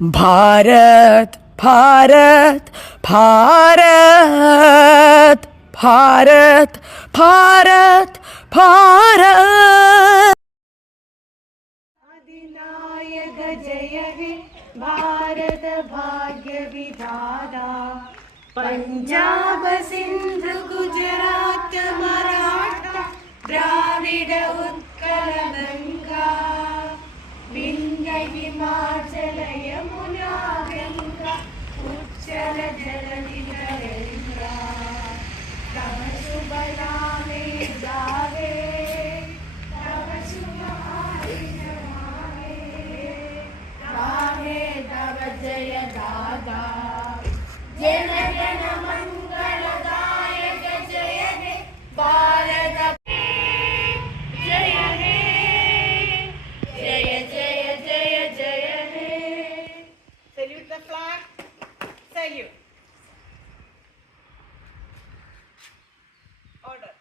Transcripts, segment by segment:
भारत भारत भारत भारत भारत भारत अधिनायक जय हे भारत भाग्य विधाता पंजाब सिंध गुजरात मराठा द्राविड उत्कल गंगा विंध्य हिमाचल यमुना गंगा उच्चल जलधि तरंगा तव शुभ नामे गावे तव शुभ आशिष गावे तव जय गाथा जन गण मंगलदायक जय हे भारत जय हे जय जय जय जय हे salute the flag salute order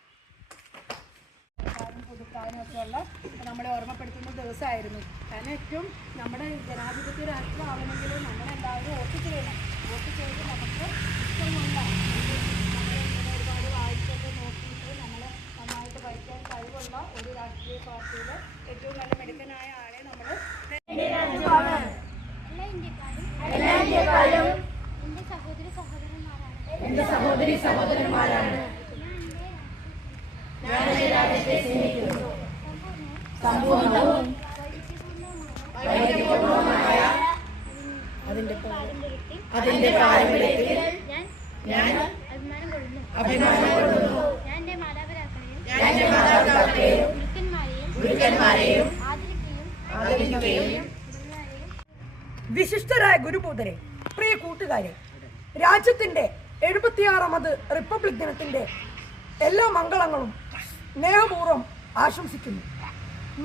പുതുക്കാനൊക്കെയുള്ള നമ്മളെ ഓർമ്മപ്പെടുത്തുന്ന ദിവസമായിരുന്നു. കാരണം ഏറ്റവും നമ്മുടെ ജനാധിപത്യ രാഷ്ട്രമാവണമെങ്കിൽ നമ്മളെല്ലാവരും വോട്ട് ചെയ്യണം. വോട്ട് ചെയ്ത് നമുക്ക് ഇഷ്ടമുള്ള ഒരുപാട് വായിച്ചൊക്കെ നോക്കിയിട്ട് നമ്മൾ നന്നായിട്ട് പഠിക്കാൻ കഴിവുള്ള ഒരു രാഷ്ട്രീയ പാർട്ടിയിൽ ഏറ്റവും നല്ല മിടുക്കനായ ആളെ നമ്മൾ എൻ്റെ സഹോദരി സഹോദരന്മാരാണ്. ഞാൻ എൻ്റെ രാജ്യത്തെ സ്നേഹിക്കുന്നു. സമ്പൂർണ്ണവും വൈവിധ്യപൂർണ്ണമായ അതിന്റെ പാരമ്പര്യത്തിൽ ഞാൻ അഭിമാനം കൊള്ളുന്നു. ഞാൻ എൻ്റെ മാതാപിതാക്കളെയും ഗുരുക്കന്മാരെയും ആദരിക്കുകയും വിശിഷ്ടരായ ഗുരുപൂതരെ, പ്രിയ കൂട്ടുകാരെ, രാജ്യത്തിന്റെ 76ാമത് റിപ്പബ്ലിക് ദിനത്തിന്റെ എല്ലാ മംഗളങ്ങളും സ്നേഹപൂർവ്വം ആശംസിക്കുന്നു.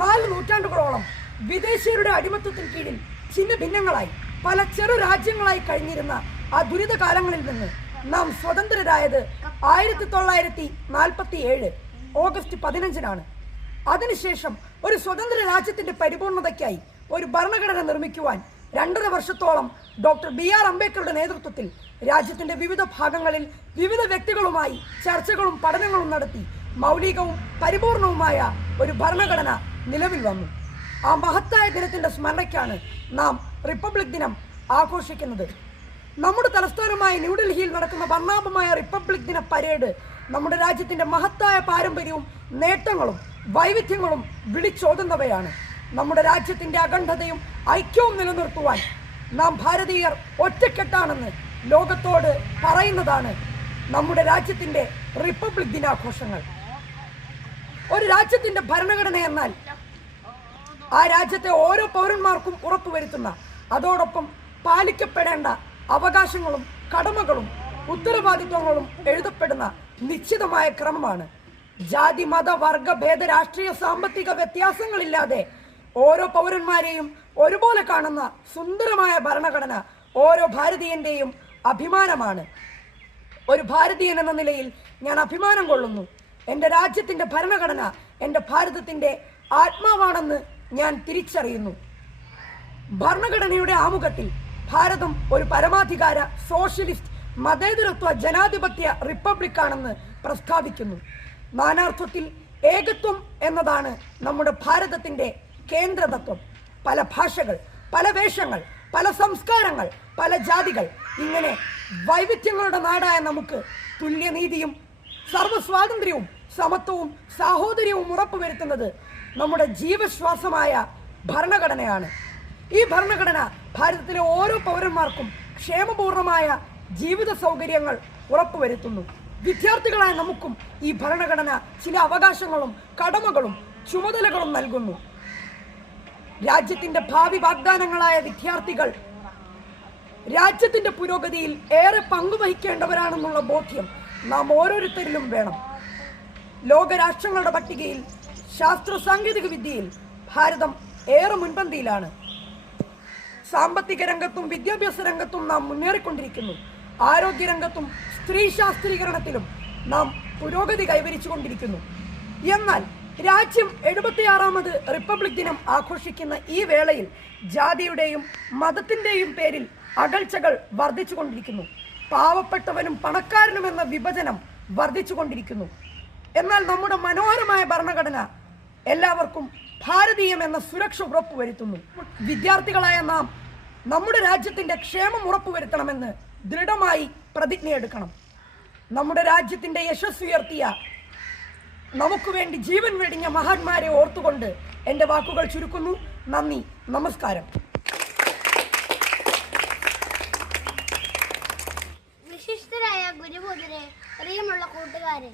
4 നൂറ്റാണ്ടുകളോളം വിദേശീയരുടെ അടിമത്വത്തിന് കീഴിൽ ഛിന്ന ഭിന്നങ്ങളായി പല ചെറു രാജ്യങ്ങളായി കഴിഞ്ഞിരുന്ന ആ ദുരിത കാലങ്ങളിൽ നിന്ന് നാം സ്വതന്ത്രരായത് 1947 ഓഗസ്റ്റ് 15-നാണ്. അതിനുശേഷം ഒരു സ്വതന്ത്ര രാജ്യത്തിന്റെ പരിപൂർണതയ്ക്കായി ഒരു ഭരണഘടന നിർമ്മിക്കുവാൻ 2.5 വർഷത്തോളം ഡോക്ടർ BR അംബേദ്കറുടെ നേതൃത്വത്തിൽ രാജ്യത്തിന്റെ വിവിധ ഭാഗങ്ങളിൽ വിവിധ വ്യക്തികളുമായി ചർച്ചകളും പഠനങ്ങളും നടത്തി മൗലികവും പരിപൂർണവുമായ ഒരു ഭരണഘടന നിലവിൽ വന്നു. ആ മഹത്തായ ദിനത്തിന്റെ സ്മരണയ്ക്കാണ് നാം റിപ്പബ്ലിക് ദിനം ആഘോഷിക്കുന്നത്. നമ്മുടെ തലസ്ഥാനമായ ന്യൂഡൽഹിയിൽ നടക്കുന്ന വർണ്ണാഭമായ റിപ്പബ്ലിക് ദിന പരേഡ് നമ്മുടെ രാജ്യത്തിന്റെ മഹത്തായ പാരമ്പര്യവും നേട്ടങ്ങളും വൈവിധ്യങ്ങളും വിളിച്ചോതുന്നവയാണ്. നമ്മുടെ രാജ്യത്തിന്റെ അഖണ്ഡതയും ഐക്യവും നിലനിർത്തുവാൻ നാം ഭാരതീയർ ഒറ്റക്കെട്ടാണെന്ന് ലോകത്തോട് പറയുന്നതാണ് നമ്മുടെ രാജ്യത്തിന്റെ റിപ്പബ്ലിക് ദിനാഘോഷങ്ങൾ. ഒരു രാജ്യത്തിന്റെ ഭരണഘടന എന്നാൽ ആ രാജ്യത്തെ ഓരോ പൗരന്മാർക്കും ഉറപ്പുവരുത്തുന്ന, അതോടൊപ്പം പാലിക്കപ്പെടേണ്ട അവകാശങ്ങളും കടമകളും ഉത്തരവാദിത്വങ്ങളും എഴുതപ്പെടുന്ന നിശ്ചിതമായ ക്രമമാണ്. ജാതി മത വർഗ ഭേദ രാഷ്ട്രീയ സാമ്പത്തിക വ്യത്യാസങ്ങളില്ലാതെ ഓരോ പൗരന്മാരെയും ഒരുപോലെ കാണുന്ന സുന്ദരമായ ഭരണഘടന ഓരോ ഭാരതീയന്റെയും അഭിമാനമാണ്. ഒരു ഭാരതീയൻ എന്ന നിലയിൽ ഞാൻ അഭിമാനം കൊള്ളുന്നു. എൻ്റെ രാജ്യത്തിന്റെ ഭരണഘടന എൻ്റെ ഭാരതത്തിന്റെ ആത്മാവാണെന്ന് ഞാൻ തിരിച്ചറിയുന്നു. ഭരണഘടനയുടെ ആമുഖത്തിൽ ഭാരതം ഒരു പരമാധികാര സോഷ്യലിസ്റ്റ് മതേതരത്വ ജനാധിപത്യ റിപ്പബ്ലിക് ആണെന്ന് പ്രസ്താവിക്കുന്നു. നാനാർത്ഥത്തിൽ ഏകത്വം എന്നതാണ് നമ്മുടെ ഭാരതത്തിന്റെ കേന്ദ്രതത്വം. പല ഭാഷകൾ, പല വേഷങ്ങൾ, പല സംസ്കാരങ്ങൾ, പല ജാതികൾ, ഇങ്ങനെ വൈവിധ്യങ്ങളുടെ നാടായ നമുക്ക് തുല്യനീതിയും സർവ്വസ്വാതന്ത്ര്യവും സമത്വവും സാഹോദര്യവും ഉറപ്പുവരുത്തുന്നത് നമ്മുടെ ജീവശ്വാസമായ ഭരണഘടനയാണ്. ഈ ഭരണഘടന ഭാരതത്തിലെ ഓരോ പൗരന്മാർക്കും ക്ഷേമപൂർണമായ ജീവിത സൗകര്യങ്ങൾ ഉറപ്പുവരുത്തുന്നു. വിദ്യാർത്ഥികളായ നമുക്കും ഈ ഭരണഘടന ചില അവകാശങ്ങളും കടമകളും ചുമതലകളും നൽകുന്നു. രാജ്യത്തിന്റെ ഭാവി വാഗ്ദാനങ്ങളായ വിദ്യാർത്ഥികൾ രാജ്യത്തിന്റെ പുരോഗതിയിൽ ഏറെ പങ്കുവഹിക്കേണ്ടവരാണെന്നുള്ള ബോധ്യം നാം ഓരോരുത്തരിലും വേണം. ലോകരാഷ്ട്രങ്ങളുടെ പട്ടികയിൽ ശാസ്ത്ര സാങ്കേതിക വിദ്യയിൽ ഭാരതം ഏറെ മുൻപന്തിയിലാണ്. സാമ്പത്തിക രംഗത്തും വിദ്യാഭ്യാസ രംഗത്തും നാം മുന്നേറിക്കൊണ്ടിരിക്കുന്നു. ആരോഗ്യരംഗത്തും സ്ത്രീ ശാസ്ത്രീകരണത്തിലും നാം പുരോഗതി കൈവരിച്ചുകൊണ്ടിരിക്കുന്നു. എന്നാൽ രാജ്യം 76ാമത് റിപ്പബ്ലിക് ദിനം ആഘോഷിക്കുന്ന ഈ വേളയിൽ ജാതിയുടെയും മതത്തിന്റെയും പേരിൽ അകൽച്ചകൾ വർദ്ധിച്ചുകൊണ്ടിരിക്കുന്നു. പാവപ്പെട്ടവനും പണക്കാരനും എന്ന വിഭജനം വർദ്ധിച്ചുകൊണ്ടിരിക്കുന്നു. എന്നാൽ നമ്മുടെ മനോഹരമായ ഭരണഘടന എല്ലാവർക്കും ഭാരതീയം എന്ന സുരക്ഷ ഉറപ്പുവരുത്തുന്നു. വിദ്യാർത്ഥികളായ നാം നമ്മുടെ രാജ്യത്തിന്റെ ക്ഷേമം ഉറപ്പുവരുത്തണമെന്ന് ദൃഢമായി പ്രതിജ്ഞയെടുക്കണം. നമ്മുടെ രാജ്യത്തിന്റെ യശസ് ഉയർത്തിയ, നമുക്ക് വേണ്ടി ജീവൻ വെടിഞ്ഞ മഹാന്മാരെ ഓർത്തുകൊണ്ട് എൻ്റെ വാക്കുകൾ ചുരുക്കുന്നു. നന്ദി, നമസ്കാരം. വിശിഷ്ടരായ ഗുരുബോധരെ, പ്രിയമുള്ള കൂട്ടുകാരെ,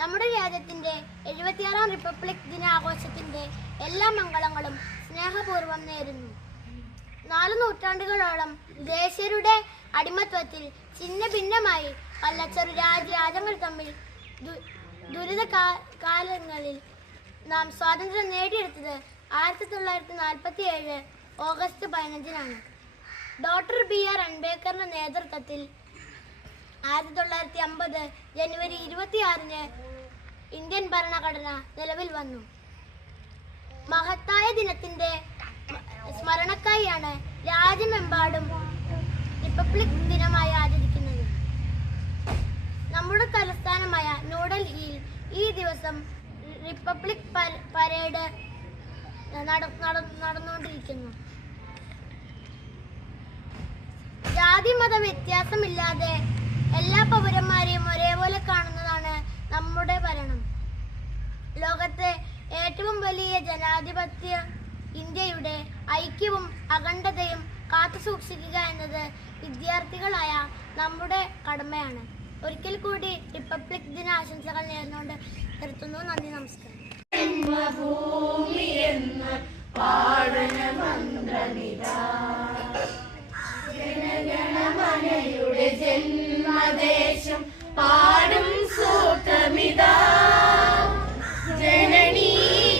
നമ്മുടെ രാജ്യത്തിന്റെ 76ാം റിപ്പബ്ലിക് ദിനാഘോഷത്തിന്റെ എല്ലാ മംഗളങ്ങളും സ്നേഹപൂർവ്വം നേരുന്നു. 4 നൂറ്റാണ്ടുകളോളം ദേശീയരുടെ അടിമത്വത്തിൽ ഛിന്ന ഭിന്നമായി പല ചെറു രാജ്യങ്ങൾ തമ്മിൽ ദുരിത കാലങ്ങളിൽ നാം സ്വാതന്ത്ര്യം നേടിയെടുത്തത് 1947 ഓഗസ്റ്റ് 15-നാണ്. ഡോക്ടർ BR അംബേദ്കറിന്റെ നേതൃത്വത്തിൽ 1950 ജനുവരി 26-ന് ഇന്ത്യൻ ഭരണഘടന നിലവിൽ വന്നു. മഹത്തായ ദിനത്തിന്റെ സ്മരണക്കായാണ് രാജ്യമെമ്പാടും റിപ്പബ്ലിക് ദിനമായി ആചരിക്കുന്നത്. നമ്മുടെ തലസ്ഥാനമായ ന്യൂഡൽഹിയിൽ ഈ ദിവസം റിപ്പബ്ലിക് പരേഡ് നടന്നുകൊണ്ടിരിക്കുന്നു. ജാതി മത വ്യത്യാസമില്ലാതെ എല്ലാ പൗരന്മാരെയും ഒരേപോലെ കാണുന്നതാണ് നമ്മുടെ ഭരണം. ലോകത്തെ ഏറ്റവും വലിയ ജനാധിപത്യ ഇന്ത്യയുടെ ഐക്യവും അഖണ്ഡതയും കാത്തുസൂക്ഷിക്കുക എന്നത് വിദ്യാർത്ഥികളായ നമ്മുടെ കടമയാണ്. ഒരിക്കൽ കൂടി റിപ്പബ്ലിക് ദിന ആശംസകൾ നേർന്നുകൊണ്ട് നിർത്തുന്നു. നന്ദി, നമസ്കാരം. ജന്മഭൂമി എന്ന പാവന മന്ത്രമിതാ, ജനഗണമനയുടെ ജന്മദേശം പാടും സൂത്രമിതാ, ജനനീ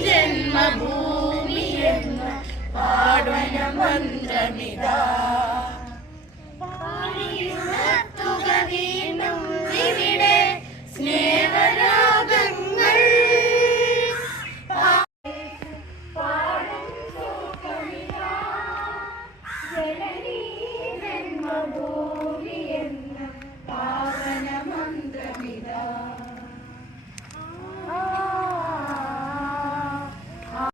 ജന്മഭൂമി എന്ന പാവന മന്ത്രമിതാ.